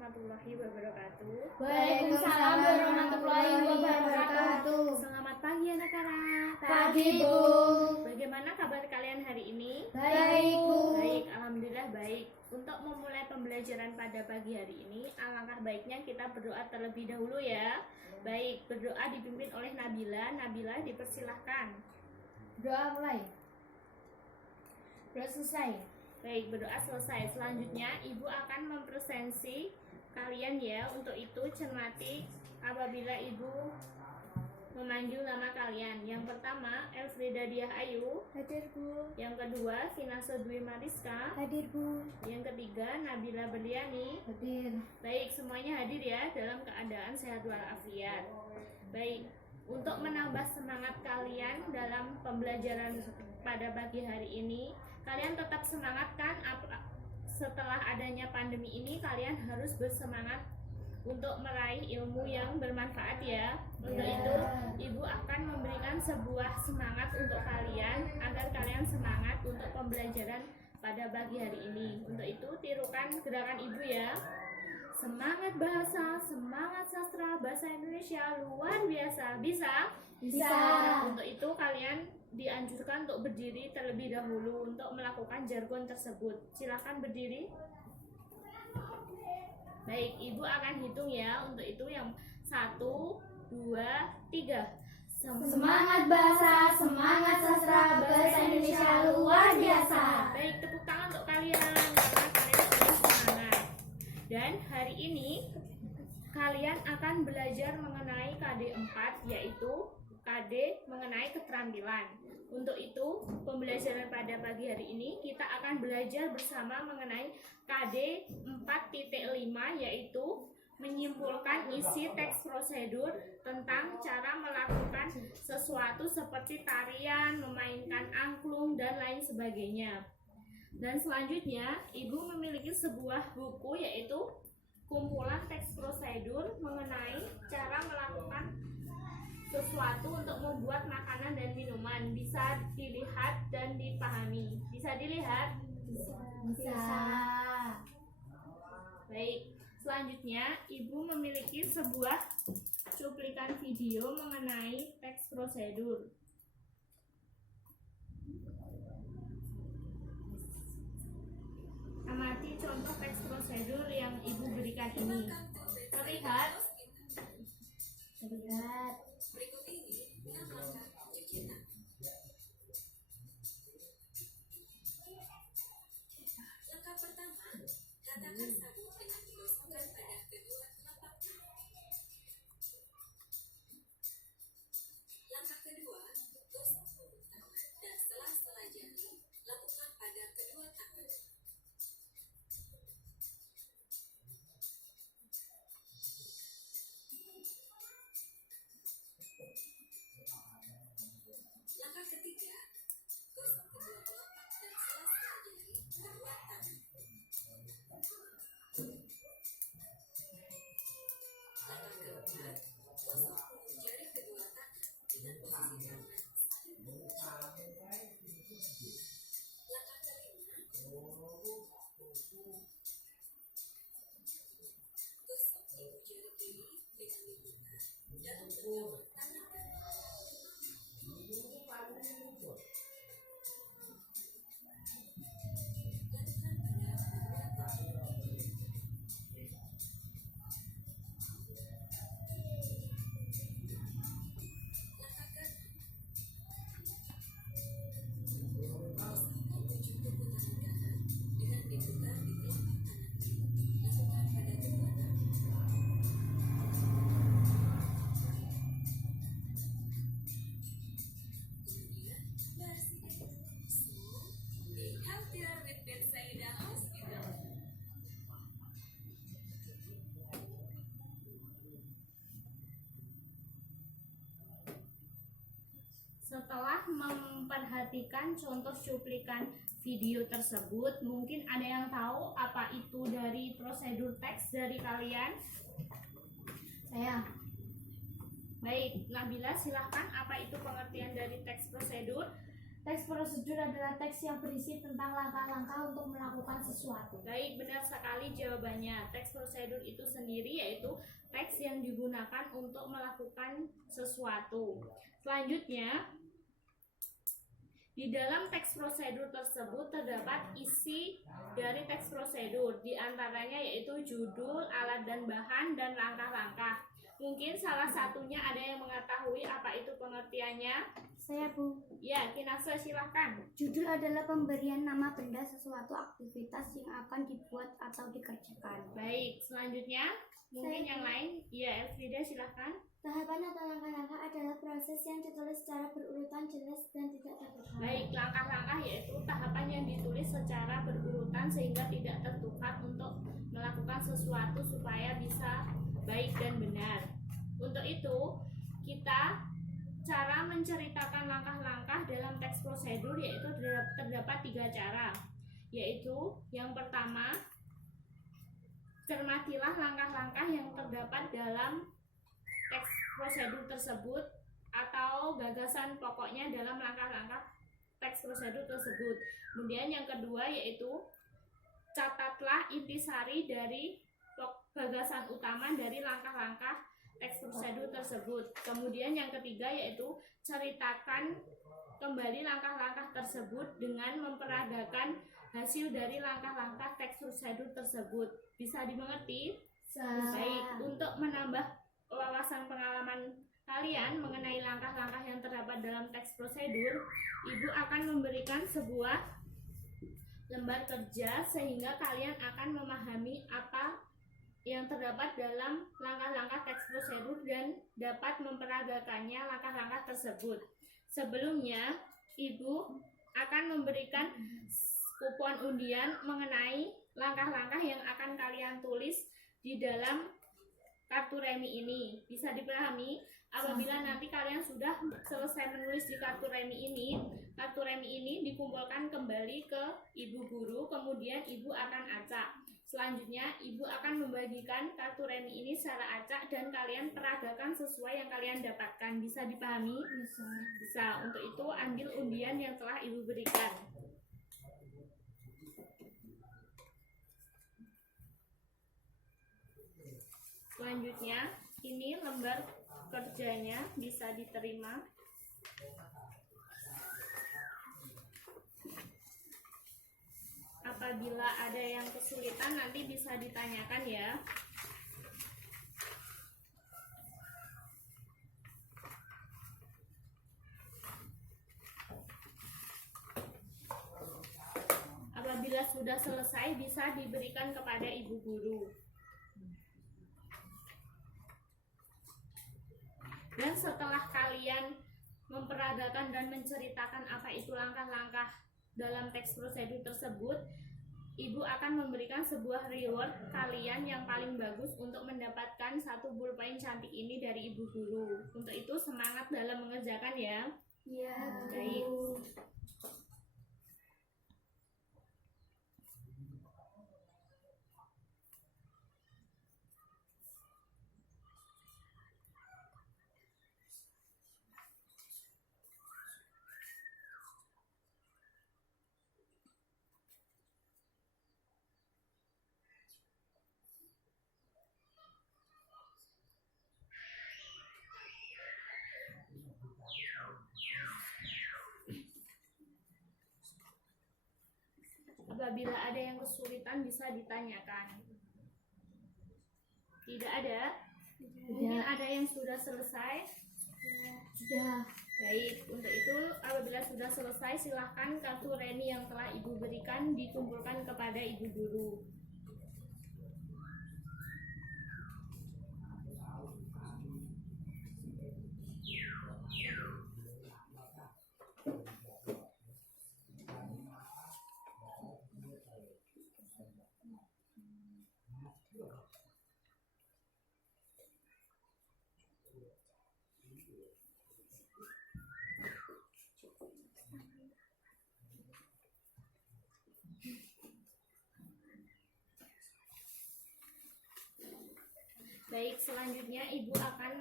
warahmatullahi wabarakatuh. Waalaikumsalam warahmatullahi wabarakatuh. Selamat pagi anak-anak. Pagi, Bu. Bagaimana kabar kalian hari ini? Baik, Bu. Baik, alhamdulillah baik. Untuk memulai pembelajaran pada pagi hari ini, alangkah baiknya kita berdoa terlebih dahulu ya. Baik, berdoa dipimpin oleh Nabila. Nabila dipersilahkan. Doa mulai. Doa selesai. Baik, berdoa selesai. Selanjutnya, Ibu akan mempresentasi kalian ya. Untuk itu, cermati apabila Ibu memanggil nama kalian. Yang pertama, Elfrida Diah Ayu. Hadir, Bu. Yang kedua, Vinasa Dwi Mariska. Hadir, Bu. Yang ketiga, Nabila Berliani. Hadir. Baik, semuanya hadir ya dalam keadaan sehat walafiat. Baik, untuk menambah semangat kalian dalam pembelajaran pada pagi hari ini, kalian tetap semangat kan? Setelah adanya pandemi ini, kalian harus bersemangat untuk meraih ilmu yang bermanfaat ya. Untuk itu, Ibu akan memberikan sebuah semangat untuk kalian agar kalian semangat untuk pembelajaran pada pagi hari ini. Untuk itu, tirukan gerakan Ibu ya. Semangat bahasa, semangat sastra, bahasa Indonesia luar biasa. Bisa? Bisa. Untuk itu kalian dianjurkan untuk berdiri terlebih dahulu untuk melakukan jargon tersebut. Silakan berdiri. Baik, Ibu akan hitung ya. Untuk itu yang 1, 2, 3. Semangat bahasa, semangat sastra, bahasa Indonesia luar biasa. Baik, tepuk tangan untuk kalian karena kalian sudah semangat. Dan hari ini kalian akan belajar mengenai KD 4, yaitu KD mengenai keterampilan. Untuk itu, pembelajaran pada pagi hari ini kita akan belajar bersama mengenai KD 4.5, yaitu menyimpulkan isi teks prosedur tentang cara melakukan sesuatu seperti tarian, memainkan angklung, dan lain sebagainya. Dan selanjutnya, Ibu memiliki sebuah buku yaitu kumpulan teks prosedur mengenai cara melakukan sesuatu untuk membuat makanan dan minuman. Bisa dilihat dan dipahami. Bisa dilihat? Bisa. Baik, selanjutnya Ibu memiliki sebuah cuplikan video mengenai teks prosedur. Amati contoh teks prosedur yang Ibu berikan ini. Terlihat? Terlihat. Berikut ini 6 langkah pencuci tangan. Langkah pertama, katakan sabun dengan digosokkan pada kedua telapak tangan. Langkah kedua, gosok punggung tangan dan sela-sela jari lakukan pada kedua tangan. Langkah ketiga, gosok kedua telapak dan sela-sela jari kedua tangan. Langkah keempat, gosok punggung jari kedua tangan dengan posisi tangan saling mengucap. Langkah kelima, gosok ibu jari kiri dengan dibuka dalam genggaman tangan kanan. Lakukan pada kedua tangan. Langkah keenam, gosokkan ujung kuku tangan kanan dengan diputar di telapak tangan kiri. Lakukan pada kedua tangan. Kemudian baris ini. So, be healthier with Betsaida Hospital. Setelah memperhatikan contoh cuplikan video tersebut, mungkin ada yang tahu apa itu dari prosedur teks dari kalian? Saya. Baik, Nabila silahkan, apa itu pengertian dari teks prosedur? Teks prosedur adalah teks yang berisi tentang langkah-langkah untuk melakukan sesuatu. Baik, benar sekali jawabannya. Teks prosedur itu sendiri yaitu teks yang digunakan untuk melakukan sesuatu. Selanjutnya, di dalam teks prosedur tersebut terdapat isi dari teks prosedur. Di antaranya yaitu judul, alat dan bahan, dan langkah-langkah. Mungkin salah satunya ada yang mengetahui apa itu pengertiannya? Saya, Bu. Ya, Kinase silahkan. Judul adalah pemberian nama benda, sesuatu, aktivitas yang akan dibuat atau dikerjakan. Baik, selanjutnya mungkin yang lain. Ya, Elfrida silahkan. Tahapan atau langkah-langkah adalah proses yang ditulis secara berurutan, jelas, dan tidak tertukar. Baik, langkah-langkah yaitu tahapan yang ditulis secara berurutan sehingga tidak tertukar untuk melakukan sesuatu supaya bisa baik dan benar. Untuk itu, kita cara menceritakan langkah-langkah dalam teks prosedur yaitu terdapat 3 cara. Yaitu yang pertama, cermatilah langkah-langkah yang terdapat dalam teks prosedur tersebut atau gagasan pokoknya dalam langkah-langkah teks prosedur tersebut. Kemudian yang kedua yaitu catatlah intisari dari gagasan utama dari langkah-langkah teks prosedur tersebut. Kemudian yang ketiga yaitu ceritakan kembali langkah-langkah tersebut dengan memperagakan hasil dari langkah-langkah teks prosedur tersebut. Bisa dimengerti? Baik, untuk menambah wawasan pengalaman kalian mengenai langkah-langkah yang terdapat dalam teks prosedur, Ibu akan memberikan sebuah lembar kerja sehingga kalian akan memahami apa yang terdapat dalam langkah-langkah teks prosedur dan dapat memperagakannya langkah-langkah tersebut. Sebelumnya, Ibu akan memberikan kupon undian mengenai langkah-langkah yang akan kalian tulis di dalam kartu remi ini. Bisa dipahami? Apabila nanti kalian sudah selesai menulis di kartu remi ini dikumpulkan kembali ke Ibu Guru, kemudian Ibu akan acak. Selanjutnya, Ibu akan membagikan kartu remi ini secara acak dan kalian peragakan sesuai yang kalian dapatkan. Bisa dipahami? Bisa. Untuk itu, ambil undian yang telah Ibu berikan. Selanjutnya, ini lembar kerjanya bisa diterima. Apabila ada yang kesulitan nanti bisa ditanyakan ya. Apabila sudah selesai bisa diberikan kepada Ibu Guru. Dan setelah kalian memperagakan dan menceritakan apa itu langkah-langkah dalam teks prosedur tersebut, Ibu akan memberikan sebuah reward kalian yang paling bagus untuk mendapatkan 1 pulpen cantik ini dari Ibu Guru. Untuk itu semangat dalam mengerjakan ya. Iya. Baik. Apabila ada yang kesulitan bisa ditanyakan. Tidak ada? Mungkin ada yang sudah selesai? Sudah. Baik, untuk itu apabila sudah selesai silahkan kartu remi yang telah Ibu berikan dikumpulkan kepada Ibu Guru. Baik, selanjutnya Ibu akan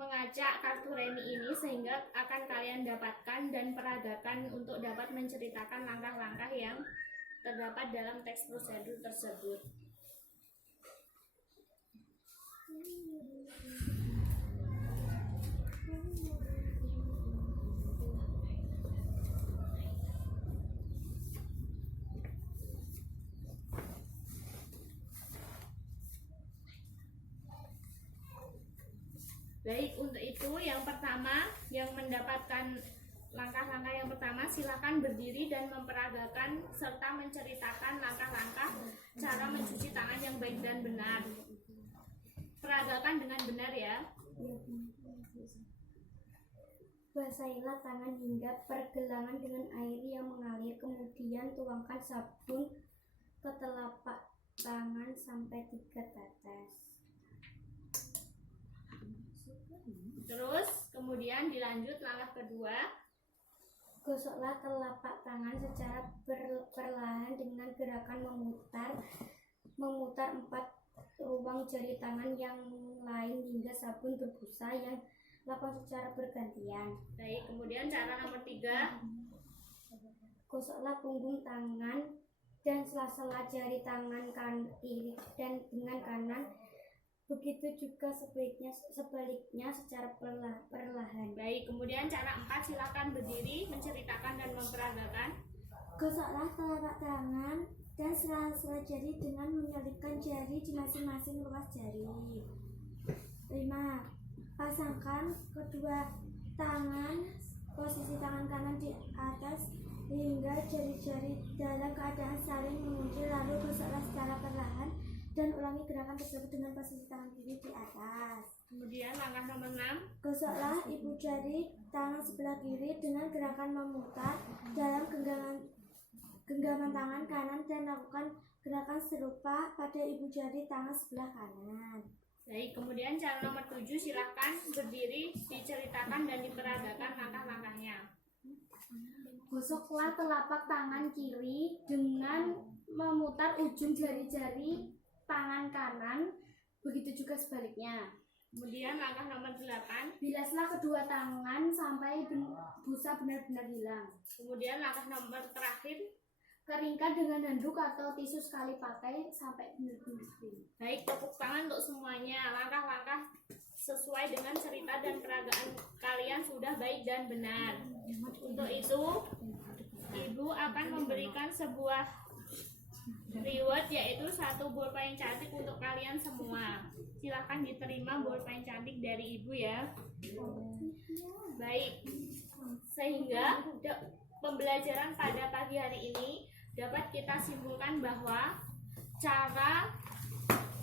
mengacak kartu remi ini sehingga akan kalian dapatkan dan peragakan untuk dapat menceritakan langkah-langkah yang terdapat dalam teks prosedur tersebut. Baik, untuk itu yang pertama yang mendapatkan langkah-langkah yang pertama, silakan berdiri dan memperagakan serta menceritakan langkah-langkah cara mencuci tangan yang baik dan benar. Peragakan dengan benar ya. Basahilah tangan hingga pergelangan dengan air yang mengalir, kemudian tuangkan sabun ke telapak tangan sampai 3 tetes. Terus kemudian dilanjut langkah kedua. Gosoklah telapak tangan secara perlahan dengan gerakan memutar 4 ruang jari tangan yang lain hingga sabun berbusa yang lakukan secara bergantian. Baik, kemudian cara nomor 3. Gosoklah punggung tangan dan sela-sela jari tangan kiri dan dengan kanan. Begitu juga sebaliknya secara perlahan. Baik, kemudian cara 4, silakan berdiri, menceritakan dan memperagakan. Gosoklah telapak tangan dan sela-sela jari dengan menyelipkan jari di masing-masing ruas jari. 5. Pasangkan kedua tangan, posisi tangan kanan di atas hingga jari-jari dalam keadaan saling mengunci, lalu gosoklah secara perlahan dan ulangi gerakan tersebut dengan posisi tangan kiri di atas. Kemudian langkah nomor 6. Gosoklah ibu jari tangan sebelah kiri dengan gerakan memutar dalam genggaman tangan kanan dan lakukan gerakan serupa pada ibu jari tangan sebelah kanan. Baik, kemudian cara nomor 7, silakan berdiri, diceritakan dan diperagakan langkah-langkahnya. Gosoklah telapak tangan kiri dengan memutar ujung jari-jari tangan kanan, begitu juga sebaliknya. Kemudian langkah nomor 8. Bilaslah kedua tangan sampai busa benar-benar hilang. Kemudian langkah nomor terakhir. Keringkan dengan handuk atau tisu sekali pakai sampai benar-benar kering. Baik, tepuk tangan untuk semuanya. Langkah-langkah sesuai dengan cerita dan peragaan kalian sudah baik dan benar. Untuk itu, Ibu akan memberikan sebuah reward, yaitu 1 bolpen cantik untuk kalian semua. Silahkan diterima bolpen cantik dari Ibu ya. Baik, sehingga pembelajaran pada pagi hari ini dapat kita simpulkan bahwa cara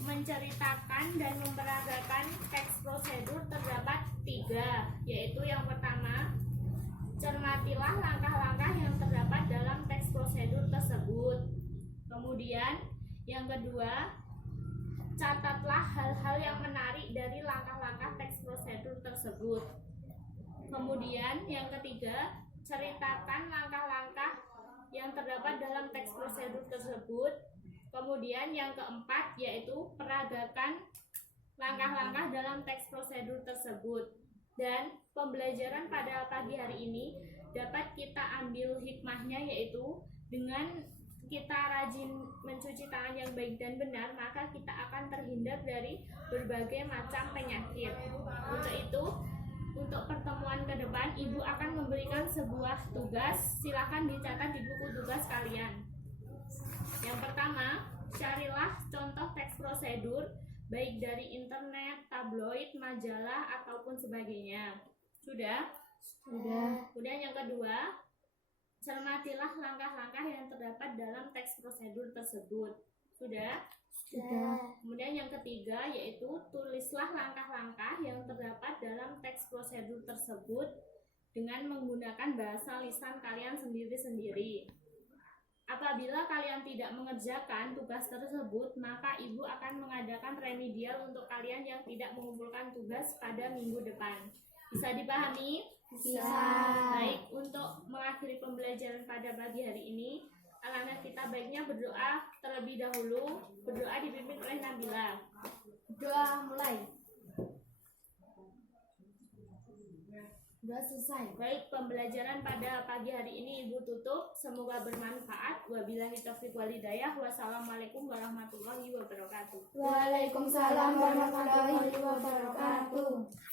menceritakan dan memperagakan teks prosedur terdapat 3, yaitu yang pertama, cermatilah langkah-langkah yang terdapat dalam teks prosedur tersebut. Kemudian yang kedua, catatlah hal-hal yang menarik dari langkah-langkah teks prosedur tersebut. Kemudian yang ketiga, ceritakan langkah-langkah yang terdapat dalam teks prosedur tersebut. Kemudian yang keempat, yaitu peragakan langkah-langkah dalam teks prosedur tersebut. Dan pembelajaran pada pagi hari ini dapat kita ambil hikmahnya, yaitu dengan kita rajin mencuci tangan yang baik dan benar, maka kita akan terhindar dari berbagai macam penyakit. Untuk itu, untuk pertemuan ke depan, Ibu akan memberikan sebuah tugas. Silakan dicatat di buku tugas kalian. Yang pertama, carilah contoh teks prosedur baik dari internet, tabloid, majalah ataupun sebagainya. Sudah? Sudah. Kemudian yang kedua, cermatilah langkah-langkah yang terdapat dalam teks prosedur tersebut. Sudah? Sudah. Kemudian yang ketiga, yaitu tulislah langkah-langkah yang terdapat dalam teks prosedur tersebut dengan menggunakan bahasa lisan kalian sendiri-sendiri. Apabila kalian tidak mengerjakan tugas tersebut, maka Ibu akan mengadakan remedial untuk kalian yang tidak mengumpulkan tugas pada minggu depan. Bisa dipahami? Bisa. Baik, untuk mengakhiri pembelajaran pada pagi hari ini, alangkah kita baiknya berdoa terlebih dahulu. Berdoa dipimpin oleh Nabila. Doa mulai. Udah selesai. Baik, pembelajaran pada pagi hari ini Ibu tutup. Semoga bermanfaat. Wabillahi taufiq wal hidayah. Wassalamualaikum warahmatullahi wabarakatuh. Waalaikumsalam warahmatullahi wabarakatuh.